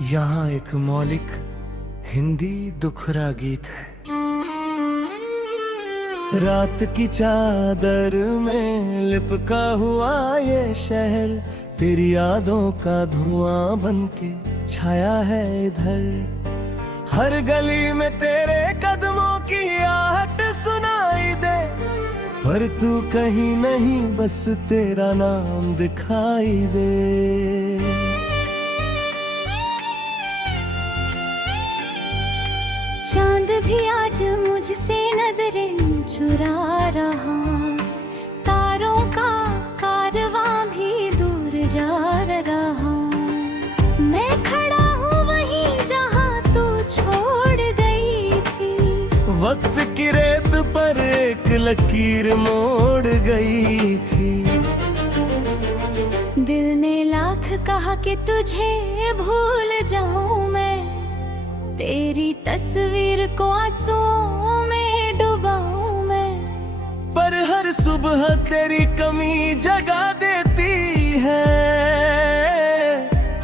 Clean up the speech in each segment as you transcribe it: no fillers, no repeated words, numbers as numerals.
यहाँ एक मौलिक हिंदी दुखरा गीत है। रात की चादर में लिपका हुआ ये शहर तेरी यादों का धुआं बनके छाया है इधर। हर गली में तेरे कदमों की आहट सुनाई दे, पर तू कहीं नहीं, बस तेरा नाम दिखाई दे। चांद भी आज मुझसे नजरें चुरा रहा, तारों का कारवां भी दूर जा रहा। मैं खड़ा हूँ वहीं जहाँ तू छोड़ गई थी। वक्त की रेत पर एक लकीर मोड़ गई थी। दिल ने लाख कहा कि तुझे भूल जाऊं मैं, तेरी तस्वीर को आंसुओं में डुबाऊं मैं। पर हर सुबह तेरी कमी जगा देती है,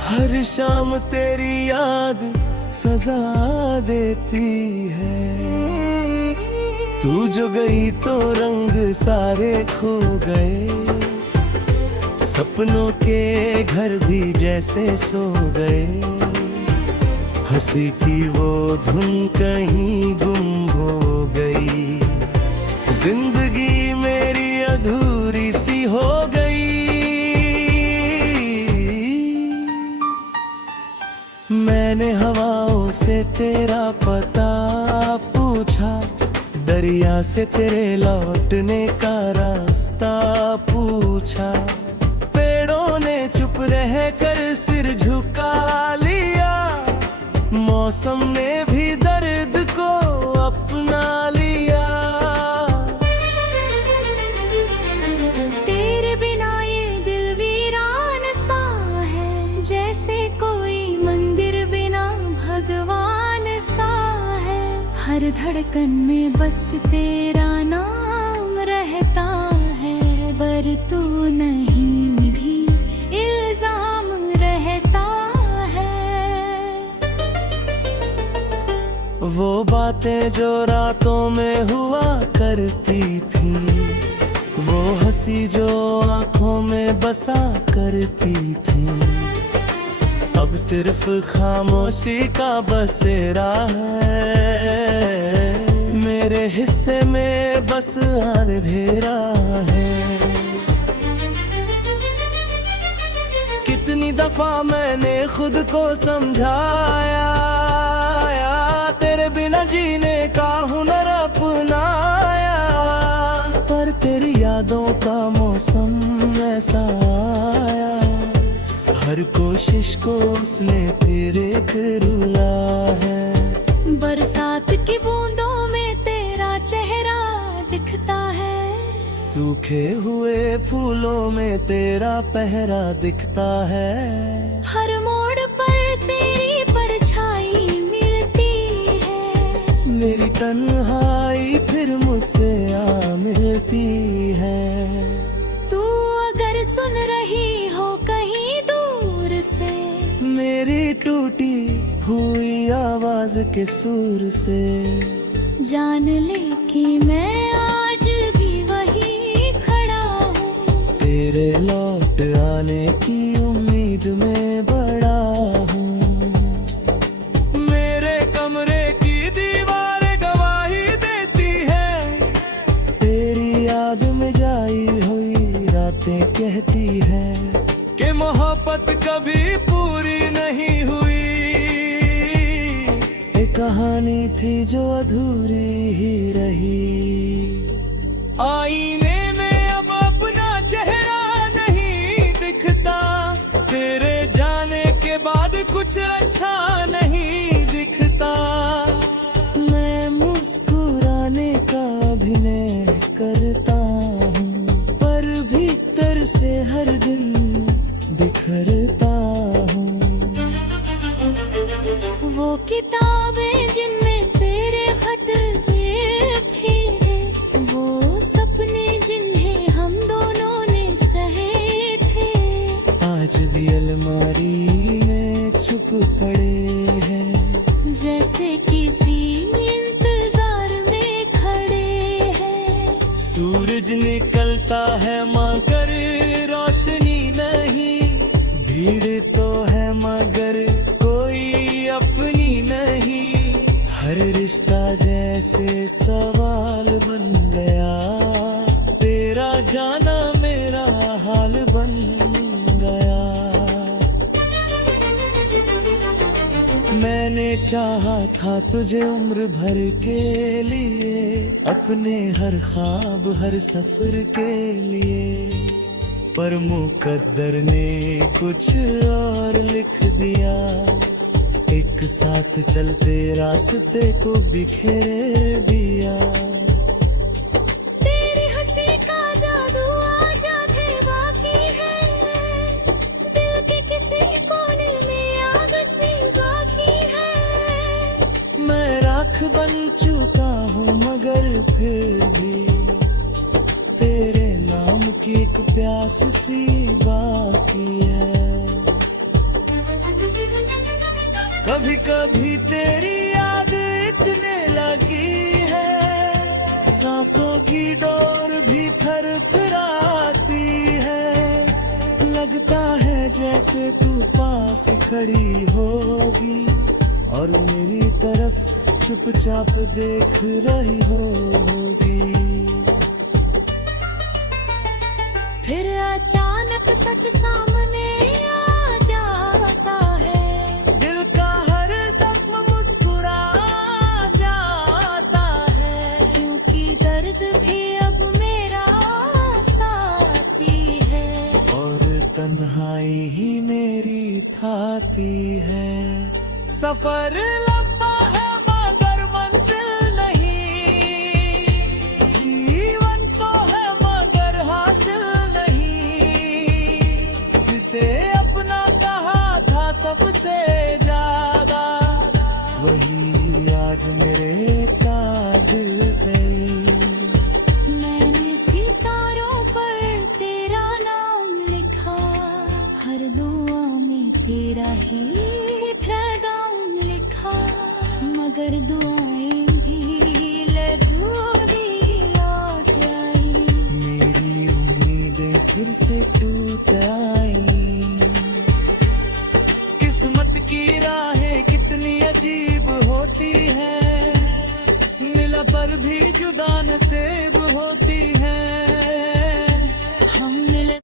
हर शाम तेरी याद सजा देती है। तू जो गई तो रंग सारे खो गए, सपनों के घर भी जैसे सो गए। हंसी की वो धुन कहीं गुम हो गई, जिंदगी मेरी अधूरी सी हो गई। मैंने हवाओं से तेरा पता पूछा, दरिया से तेरे लौटने का रास्ता पूछा। पेड़ों ने चुप रह कर सिर झुका लिया, मौसम ने भी दर्द को अपना लिया। तेरे बिना ये दिल वीरान सा है, जैसे कोई मंदिर बिना भगवान सा है। हर धड़कन में बस तेरा नाम रहता है, पर तू नहीं भी इल्जाम रहता है। वो बातें जो रातों में हुआ करती थी, वो हंसी जो आंखों में बसा करती थी, अब सिर्फ खामोशी का बसेरा है। मेरे हिस्से में बस अंधेरा है। कितनी दफा मैंने खुद को समझाया, तेरे बिना जीने का हुनर अपनाया, पर तेरी यादों का मौसम ऐसा आया, हर कोशिश को उसने फिर एक रुला है। बरसात की बूंदों में तेरा चेहरा दिखता है, सूखे हुए फूलों में तेरा पहरा दिखता है। हर मोड़ पर तेरी परछाई मिलती है, मेरी तन्हाई फिर मुझसे आ मिलती है। तू अगर सुन रही हो कहीं दूर से, मेरी टूटी हुई आवाज के सुर से, जान ले कि मैं आज भी वही खड़ा हूँ। तेरे लौट आने की उम्मीद में बड़ा हूँ। मेरे कमरे की दीवारें गवाही देती है, तेरी याद में जाई हुई रातें कहती है कि मोहब्बत कभी पूरी नहीं हुई। एक कहानी थी जो अधूरी ही रही। आईने में अब अपना चेहरा नहीं दिखता, तेरे जाने के बाद कुछ अच्छा नहीं दिखता। मैं मुस्कुराने का अभिनय करता हूँ, पर भीतर से हर दिन बिखरता हूँ। वो किताबें जिनमें तेरे खत लिखे थे, वो सपने जिन्हें हम दोनों ने सहे थे, आज भी अलमारी में छुप पड़े हैं, जैसे किसी इंतजार में खड़े हैं। सूरज निकलता है मगर रोशनी नहीं, भीड़ तो है मगर कोई अपनी नहीं। हर रिश्ता जैसे सवाल बन गया, तेरा जाना मेरा हाल बन गया। मैंने चाहा था तुझे उम्र भर के लिए, अपने हर ख्वाब हर सफर के लिए, पर मुकद्दर ने कुछ और लिख दिया। एक साथ चलते रास्ते को बिखेर दिया। तेरी हंसी का जादू आज आधे बाकी है, दिल के किसी कोने में आग सी बाकी है। मैं राख बन चुका हूँ मगर फिर भी तेरे नाम की एक प्यास सी बाकी है। कभी कभी तेरी याद इतने लगी है, सांसों की डोर भी थर थराती है। लगता है जैसे तू पास खड़ी होगी और मेरी तरफ चुपचाप देख रही होगी। फिर अचानक सच सामने आ जाता है, दिल का हर जख्म मुस्कुरा जाता है, क्योंकि दर्द भी अब मेरा साथी है। और तन्हाई ही मेरी थाती है। सफर लंबा है मगर मंजिल नहीं, जीवन तो है मगर हासिल नहीं। जिसे अपना कहा था सबसे ज्यादा, वही आज मेरे काबिल है। मैंने सितारों पर तेरा नाम लिखा, हर दुआ में तेरा ही पैगाम लिखा, मगर दुआएं भी अधूरी लौट आई। मेरी उम्मीदें फिर से टूट आई। किस्मत की राहें कितनी अजीब होती हैं, मिला पर भी जुदा नसीब होती हैं। हम मिले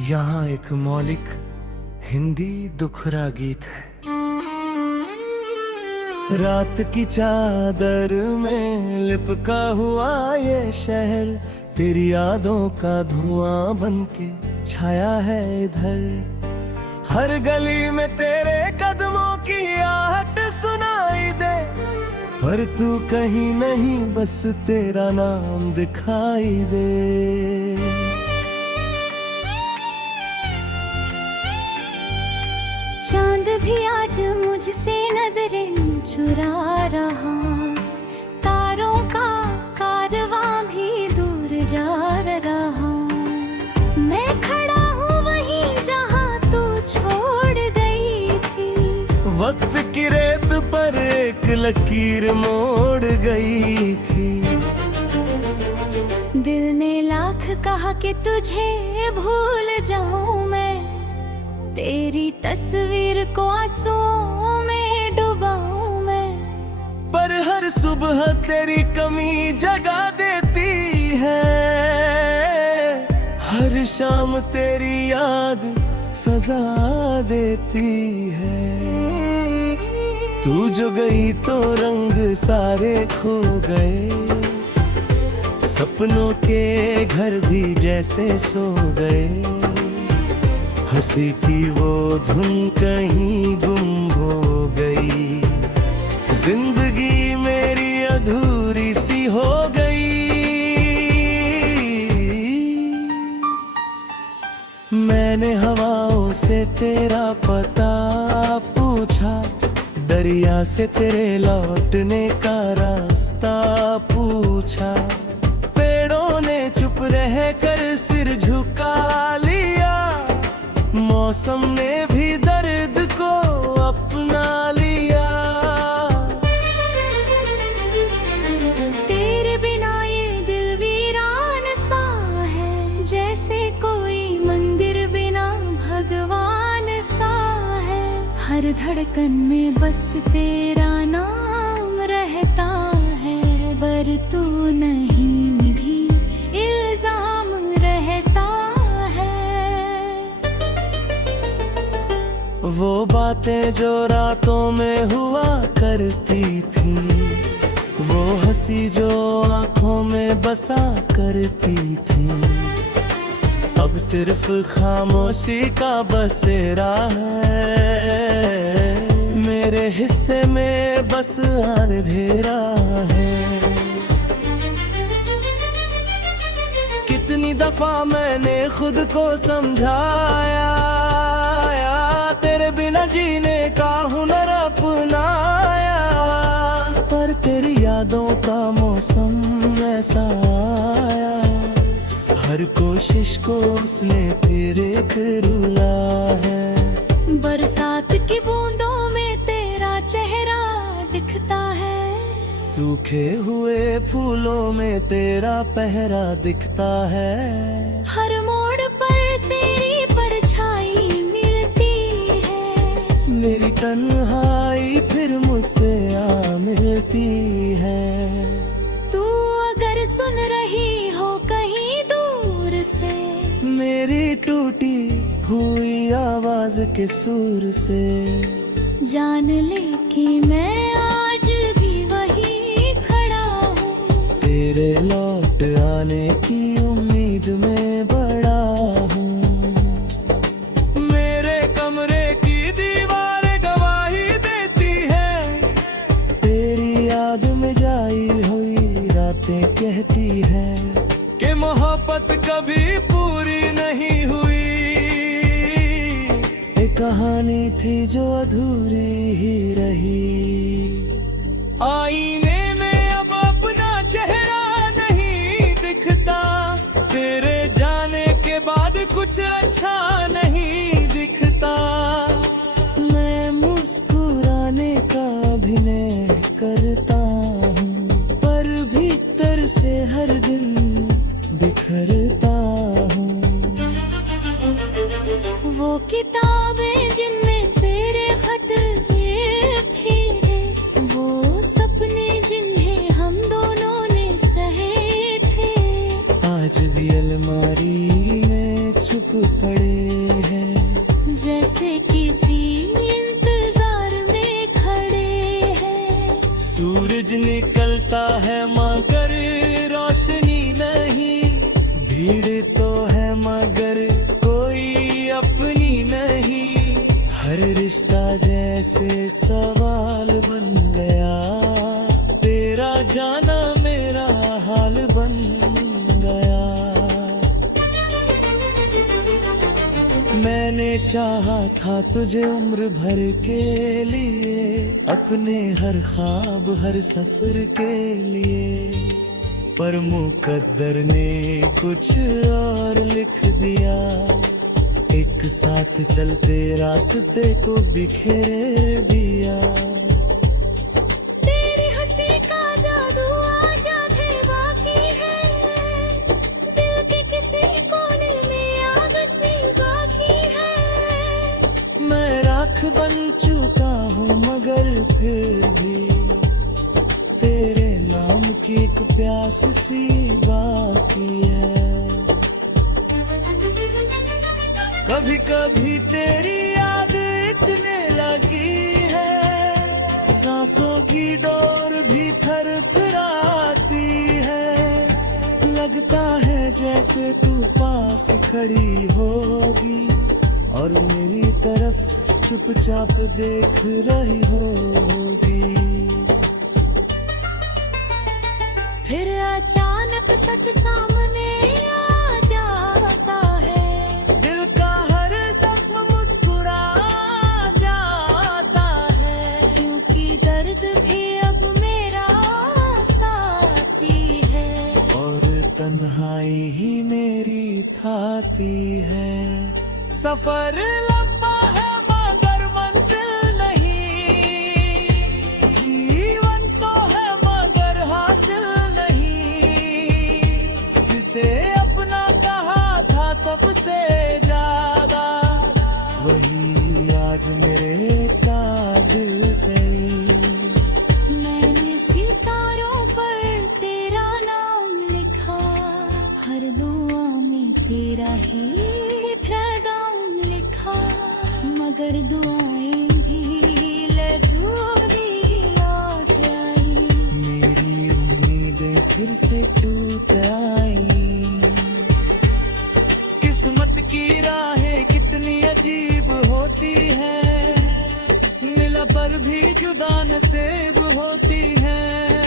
यहाँ एक मौलिक हिंदी दुखरा गीत है। रात की चादर में लिपका हुआ ये शहर, तेरी यादों का धुआं बनके छाया है इधर। हर गली में तेरे कदमों की आहट सुनाई दे, पर तू कहीं नहीं बस तेरा नाम दिखाई दे। चांद भी आज मुझसे नजरें चुरा रहा, तारों का कारवां भी दूर जा रहा। पर एक लकीर मोड़ गई थी। दिल ने लाख कहा कि तुझे भूल जाऊं मैं, तेरी तस्वीर को आंसुओं में डुबाऊं मैं। पर हर सुबह तेरी कमी जगा देती है, हर शाम तेरी याद सजा देती है। तू जो गई तो रंग सारे खो गए, सपनों के घर भी जैसे सो गए। हंसी की वो धुन कहीं गुम हो गई, जिंदगी मेरी अधूरी सी हो गई। मैंने हवाओं से तेरा पता पूछा, दरिया से तेरे लौटने का रास्ता पूछा। पेड़ों ने चुप रह कर सिर झुका लिया, मौसम ने भी दर्द को अपना लिया। तेरे बिना ये दिल वीरान सा है, जैसे कोई मंदिर बिना भगवान सा है। हर धड़कन में बस तेरा नाम रहता है, पर तू नहीं भी इल्जाम रहता है। वो बातें जो रातों में हुआ करती थी, वो हंसी जो आंखों में बसा करती थी, अब सिर्फ खामोशी का बसेरा है। मेरे हिस्से में बस अंधेरा है। कितनी दफा मैंने खुद को समझाया, तेरे बिना जीने का हुनर अपनाया, पर तेरी यादों का मौसम ऐसा आया, हर कोशिश को उसने फिर एक रुला है। बरसात की बूंदों में तेरा चेहरा दिखता है, सूखे हुए फूलों में तेरा पहरा दिखता है। हर मोड़ पर तेरी परछाई मिलती है, मेरी तन्हाई फिर मुझसे आ मिलती है। तू अगर सुन रही हो कहीं दूर से, मेरी टूटी हुई आवाज के सुर से, जान ले कि मैं आज भी वही खड़ा हूँ। तेरे लौट आने की उम्मीद में बड़ा हूँ। मेरे कमरे की दीवारें गवाही देती है, तेरी याद में जाई हुई रातें कहती है कि मोहब्बत कभी पूरी नहीं हुई। एक कहानी थी जो अधूरी ही रही। आईने में अब अपना चेहरा नहीं दिखता, तेरे जाने के बाद कुछ अच्छा नहीं दिखता। मैं मुस्कुराने का अभिनय करता हूँ, पर भीतर से हर दिन बिखरता हूँ। वो किताबें जिनमें तेरे खत लिखे थे, वो सपने जिन्हें हम दोनों ने सहे थे, आज भी अलमारी में छुप पड़े हैं, जैसे किसी इंतजार में खड़े हैं। सूरज निकलता है मगर रोशनी नहीं, भीड़ तो है मगर कोई अपनी नहीं। हर रिश्ता जैसे सवाल बन गया, तेरा जाना मेरा हाल बन गया। मैंने चाहा था तुझे उम्र भर के लिए, अपने हर ख्वाब हर सफर के लिए, पर मुकद्दर ने कुछ और लिख दिया। एक साथ चलते रास्ते को बिखेर दिया। की एक प्यास सी बाकी है। कभी कभी तेरी याद इतने लगी है, सांसों की डोर भी थर थराती है। लगता है जैसे तू पास खड़ी होगी और मेरी तरफ चुपचाप देख रही होगी। फिर अचानक सच सामने आ जाता है, दिल का हर जख्म मुस्कुरा जाता है। क्योंकि दर्द भी अब मेरा साथी है, और तन्हाई ही मेरी थाती है। सफर लंबा है मगर मंजिल नहीं, जीवन तो है मगर हासिल नहीं। जिसे अपना कहा था सबसे ज्यादा, वही आज मेरे काबिल है। मैंने सितारों पर तेरा नाम लिखा, हर दुआ में तेरा ही पैगाम लिखा। मगर दुआएं भी अधूरी लौट आई, मेरी उम्मीदें फिर से टूट आई। किस्मत की राहें कितनी अजीब होती हैं, मिला पर भी जुदा नसीब होती हैं।